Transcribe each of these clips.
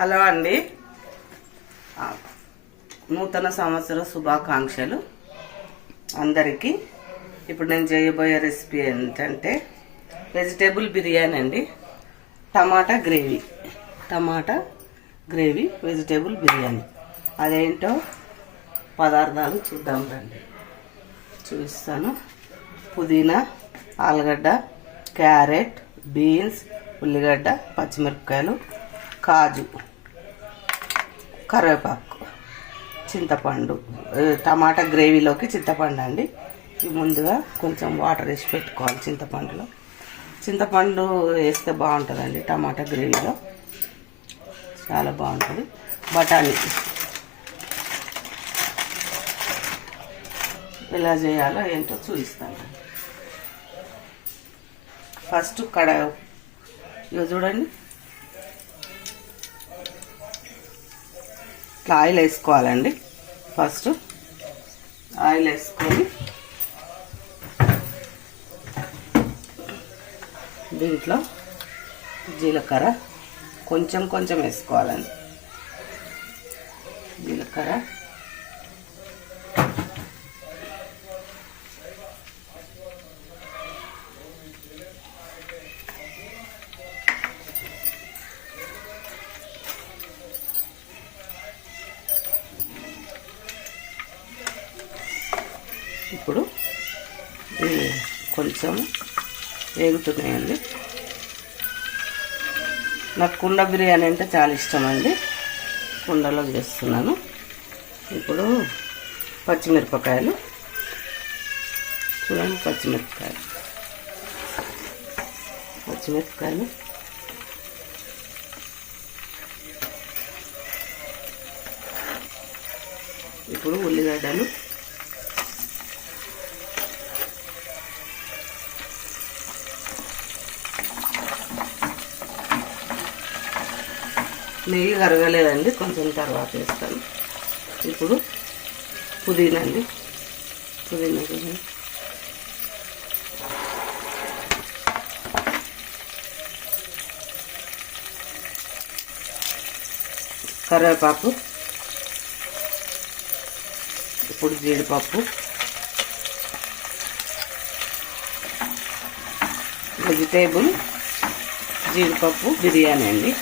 Hello అండి, నూతన సంవత్సర శుభాకాంక్షలు అందరికీ. ఇప్పుడు నేను చేయబోయే రెసిపీ ఏంటంటే వెజిటేబుల్ బిర్యానీ అండి. టమాటా గ్రేవీ వెజిటేబుల్ బిర్యానీ. అదేంటో పదార్థాలు చూద్దాం రండి, చూపిస్తాను. పుదీనా, ఆలుగడ్డ, క్యారెట్, బీన్స్, ఉల్లిగడ్డ, పచ్చిమిరపకాయలు, కాజు, కరివేపాకు, చింతపండు. టమాటా గ్రేవీలోకి చింతపండు అండి. ఇవి ముందుగా కొంచెం వాటర్ వేసి పెట్టుకోవాలి. చింతపండు వేస్తే బాగుంటుందండి టమాటా గ్రేవీలో, చాలా బాగుంటుంది. బఠానీ ఎలా చేయాలో ఏంటో చూపిస్తాను. ఫస్ట్ కడాయి, ఇక చూడండి, ఇట్లా ఆయిల్ వేసుకోవాలండి. ఫస్ట్ ఆయిల్ వేసుకొని దీంట్లో జీలకర్ర కొంచెం వేసుకోవాలండి. జీలకర్ర, ఇప్పుడు కొంచెం వేగుతున్నాయండి. నాకు కుండ బిర్యానీ అంటే చాలా ఇష్టం అండి, కుండలో చేస్తున్నాను. ఇప్పుడు పచ్చిమిరపకాయలు చూడండి, పచ్చిమిరపకాయలు ఇప్పుడు ఉల్లిగడ్డలు, నెయ్యి కరగలేదండి, కొంచెం తర్వాత వేస్తాను. ఇప్పుడు పుదీనా అండి, పుదీనా కరివేపాకు, ఇప్పుడు జీడిపప్పు, వెజిటేబుల్ జీడిపప్పు బిర్యానీ అండి.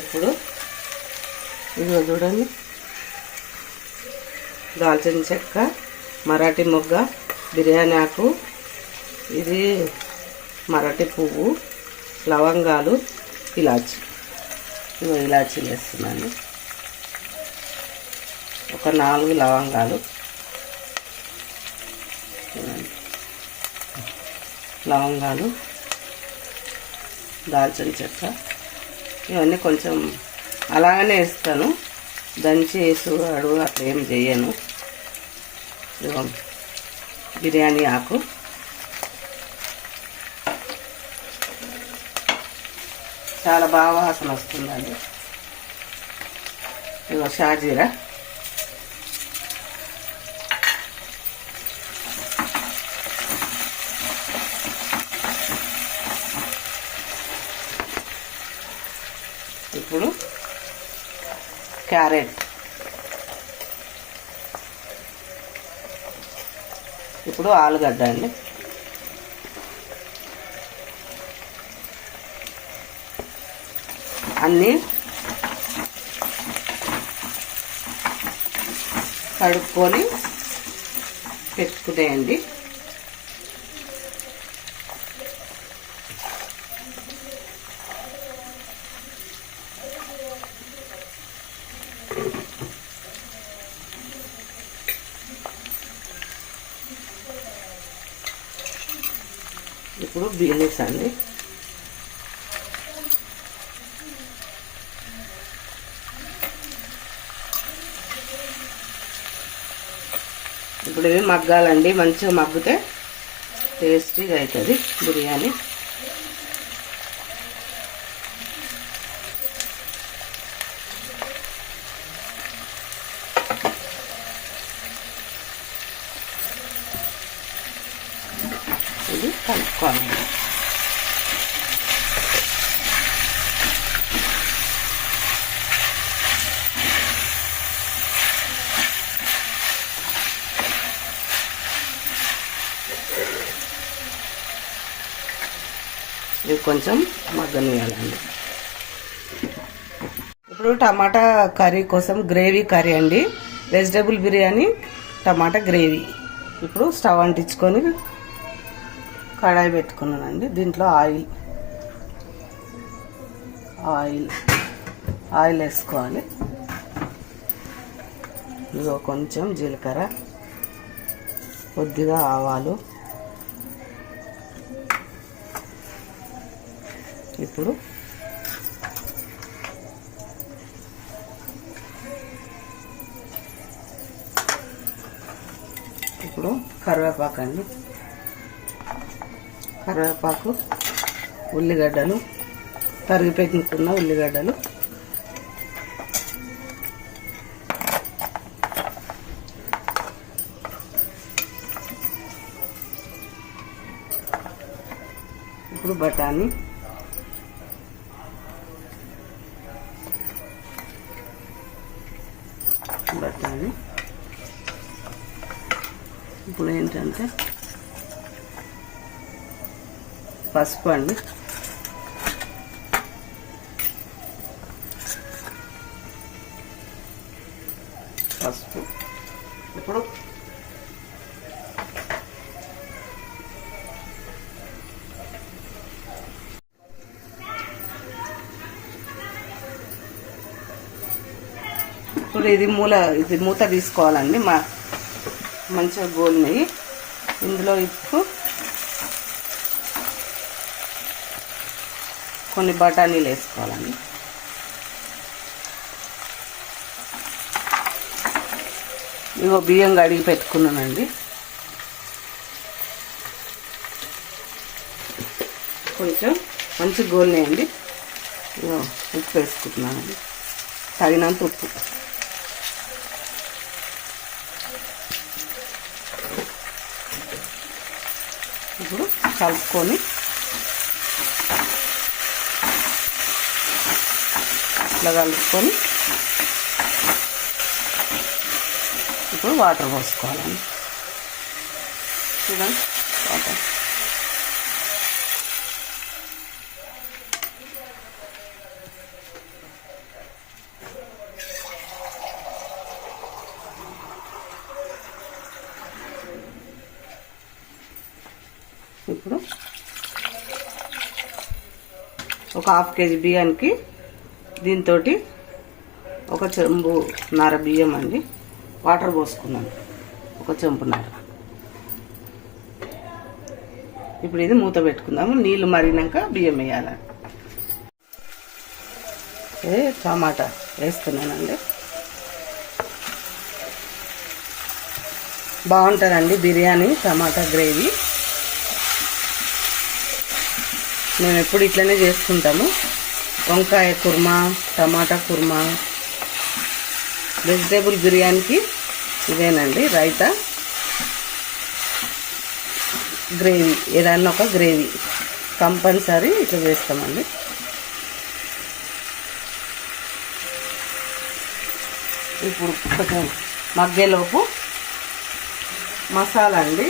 ఇప్పుడు ఇదిగో చూడండి, దాల్చిన చెక్క, మరాఠీ మొగ్గ, బిర్యానీ ఆకు, ఇది మరాఠీ పువ్వు, లవంగాలు, ఇలాచి. ఇదిగో ఇలాచీలు వేస్తున్నాను. ఒక 4 లవంగాలు, దాల్చిన చెక్క, ఇవన్నీ కొంచెం అలాగనే వేస్తాను, దంచి వేసుడు అట్లా ఏం చేయను. బిర్యానీ ఆకు, చాలా బాగా వాసన వస్తుందండి. ఇగో షాజీరా, ఇప్పుడు క్యారెట్, ఇప్పుడు ఆలుగడ్డ అండి. అన్నీ కడుక్కొని పెట్టుకునేయండి. ఇప్పుడు బీన్స్ అండి, ఇప్పుడు ఇవి మగ్గాలండి. మంచిగా మగ్గితే టేస్టీగా అవుతుంది బిర్యానీ. కలుపుకోవాలి. ఇది కొంచెం మగ్గనియాలండి. ఇప్పుడు టమాటా కర్రీ కోసం గ్రేవీ కర్రీ అండి, వెజిటేబుల్ బిర్యానీ టమాటా గ్రేవీ. ఇప్పుడు స్టవ్ అంటించుకొని కడాయి పెట్టుకున్నానండి. దీంట్లో ఆయిల్ వేసుకోవాలి. ఇదిగో కొంచెం జీలకర్ర, కొద్దిగా ఆవాలు. ఇప్పుడు కరివేపాకు అండి, కరివేపాకు, ఉల్లిగడ్డలు, తరిగి పెట్టుకున్న ఉల్లిగడ్డలు, ఇప్పుడు బఠానీ, ఇప్పుడు ఏంటంటే పసుపు అండి, పసుపు. ఇప్పుడు ఇది మూత తీసుకోవాలండి. మంచిగా గోలినాయి. ఇందులో ఇప్పుడు కొన్ని బఠానీలు వేసుకోవాలండి. ఇగో బియ్యం కడిగి పెట్టుకున్నానండి. కొంచెం మంచి గోలినాయండి. ఇగో ఉప్పు వేసుకుంటున్నానండి, తగినంత ఉప్పు. ఇప్పుడు కలుపుకొని ఇట్లా కలుపుకొని ఇప్పుడు వాటర్ పోసుకోవాలండి. చూడండి వాటర్. ఇప్పుడు ఒక 1/2 కేజీ బియ్యానికి దీంతో 1 చెంబున్నర బియ్యం అండి వాటర్ పోసుకున్నాను, 1 చెంబున్నర. ఇప్పుడు ఇది మూత పెట్టుకుందాము. నీళ్ళు మరిగినాక బియ్యం వేయాలి. టమాటా వేస్తున్నానండి. బాగుంటుందండి బిర్యానీ టమాటా గ్రేవీ. మేము ఎప్పుడు ఇట్లనే చేసుకుంటాము. వంకాయ కుర్మా, టమాటా కుర్మా, వెజిటేబుల్ బిర్యానీకి ఇదేనండి. రైతా, గ్రేవీ, ఏదన్నా ఒక గ్రేవీ కంపల్సరీ ఇట్లా చేస్తామండి. ఇప్పుడు కొంచెం మగ్గేలోపు మసాలా అండి.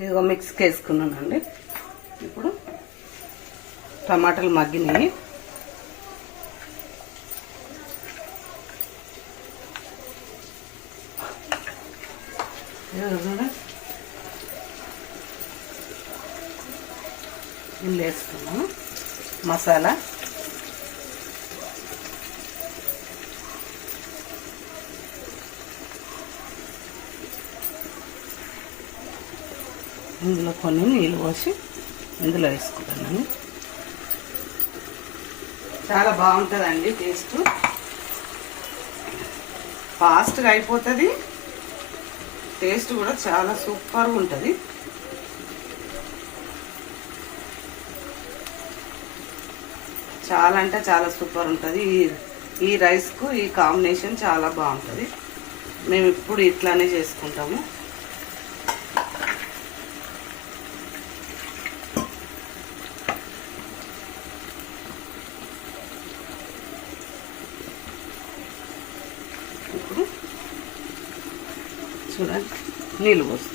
ఇదిగో మిక్స్కి వేసుకున్నానండి. ఇప్పుడు టమాటాలు మగ్గినాయి. ఇందులో వేసుకున్నాము మసాలా. ఇందులో కొన్ని నీళ్ళు పోసి ఇందులో వేసుకుంటాను. చాలా బాగుంటుందండి టేస్ట్, ఫాస్ట్గా అయిపోతుంది. టేస్ట్ కూడా చాలా సూపర్గా ఉంటుంది. చాలా అంటే చాలా సూపర్ ఉంటుంది. ఈ రైస్కు ఈ కాంబినేషన్ చాలా బాగుంటుంది. మేము ఇప్పుడు ఇట్లానే చేసుకుంటాము. ఇప్పుడు చూడండి నీళ్ళు పోస్తాం.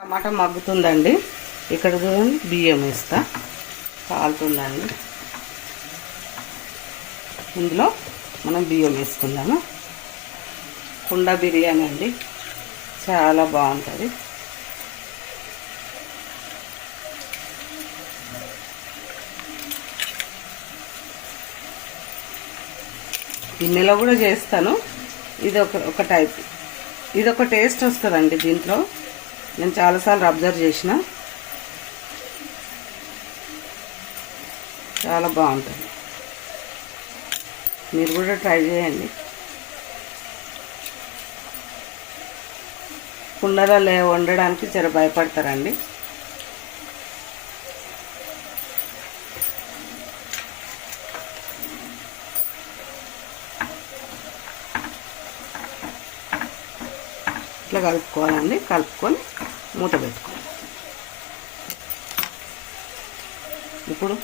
టమాటా మగ్గుతుందండి. ఇక్కడ చూడండి బియ్యం వేస్తా, కాలుతుందండి. ఇందులో మనం బియ్యం వేసుకుందాము. కుండ బిర్యానీ అండి, చాలా బాగుంటుంది. గిన్నెలో కూడా చేస్తాను. ఇది ఒక టైప్, ఇది ఒక టేస్ట్ వస్తుందండి దీంట్లో. నేను చాలాసార్లు అబ్జర్వ్ చేసిన, చాలా బాగుంటుంది. మీరు కూడా ట్రై చేయండి. కుండలో వండడానికి జర భయపడతారండి. ఇట్లా కలుపుకోవాలండి. కలుపుకొని మూత పెట్టుకోవాలి. ఇప్పుడు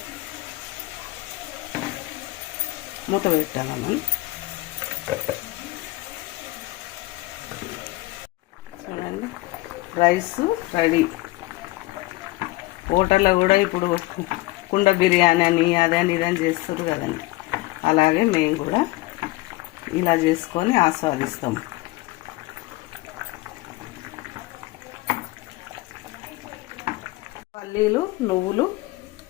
మూత పెట్టాలని చూడండి, రైస్ రెడీ. హోటల్లో కూడా ఇప్పుడు కుండ బిర్యానీ అని అదని ఇదని చేస్తారు కదండి, అలాగే మేము కూడా ఇలా చేసుకొని ఆస్వాదిస్తాము. పల్లీలు, నువ్వులు,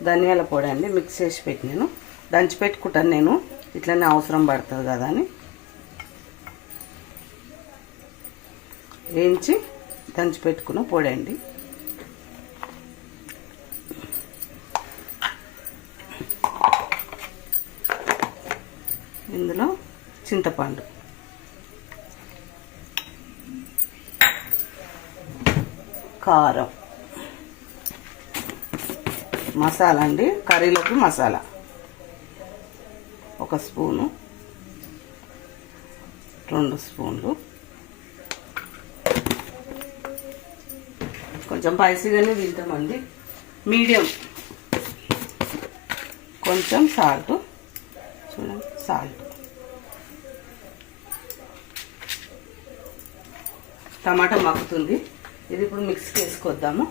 ధనియాల పొడి అండి మిక్స్ చేసి పెట్టి నేను దంచి పెట్టుకుంటాను. నేను ఇట్లనే అవసరం పడుతుంది కదా అని వేయించి దంచి పెట్టుకున్న పొడి అండి. ఇందులో చింతపండు, కారం, మసాలా అండి, కర్రీలోకి మసాలా 1 స్పూను, 2 స్పూన్లు, కొంచెం స్పైసీగానే తింటామండి, మీడియం. కొంచెం సాల్ట్, చూడండి సాల్ట్. టమాటా మగ్గుతుంది. ఇది ఇప్పుడు మిక్స్కి వేసుకొద్దాము.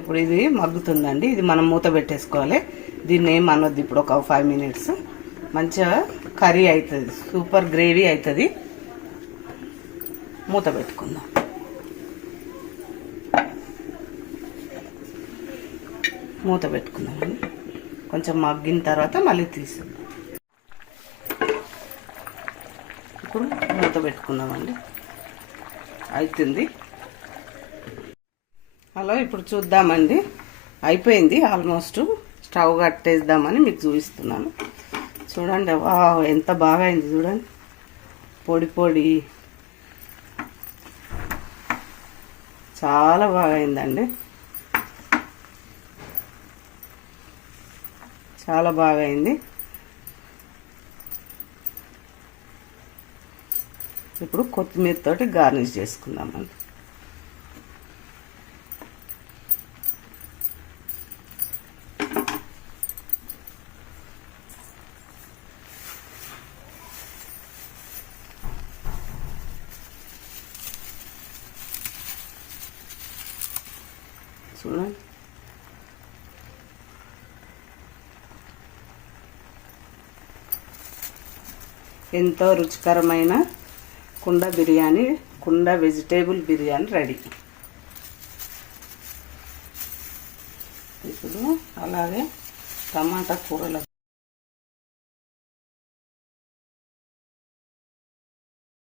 ఇప్పుడు ఇది మగ్గుతుందండి. ఇది మనం మూత పెట్టేసుకోవాలి. దీన్ని ఏం అనొద్దు. ఇప్పుడు ఒక 5 మినిట్స్ మంచిగా కర్రీ అవుతుంది, సూపర్ గ్రేవీ అవుతుంది. మూత పెట్టుకుందాం. మూత పెట్టుకుందామండి. కొంచెం మగ్గిన తర్వాత మళ్ళీ తీసేద్దాం. ఇప్పుడు మూత పెట్టుకుందామండి. అవుతుంది. హలో, ఇప్పుడు చూద్దామండి. అయిపోయింది ఆల్మోస్ట్. స్టవ్ కట్టేద్దామని మీకు చూపిస్తున్నాను. చూడండి, వా ఎంత బాగా అయింది చూడండి. పొడి పొడి చాలా బాగా అయిందండి. చాలా బాగా అయింది. ఇప్పుడు కొత్తిమీర తోటి గార్నిష్ చేసుకుందామండి. చూడండి, ఎంతో రుచికరమైన కుండ బిర్యానీ, కుండ వెజిటేబుల్ బిర్యానీ రెడీ. ఇప్పుడు అలాగే టమాటా కూరలు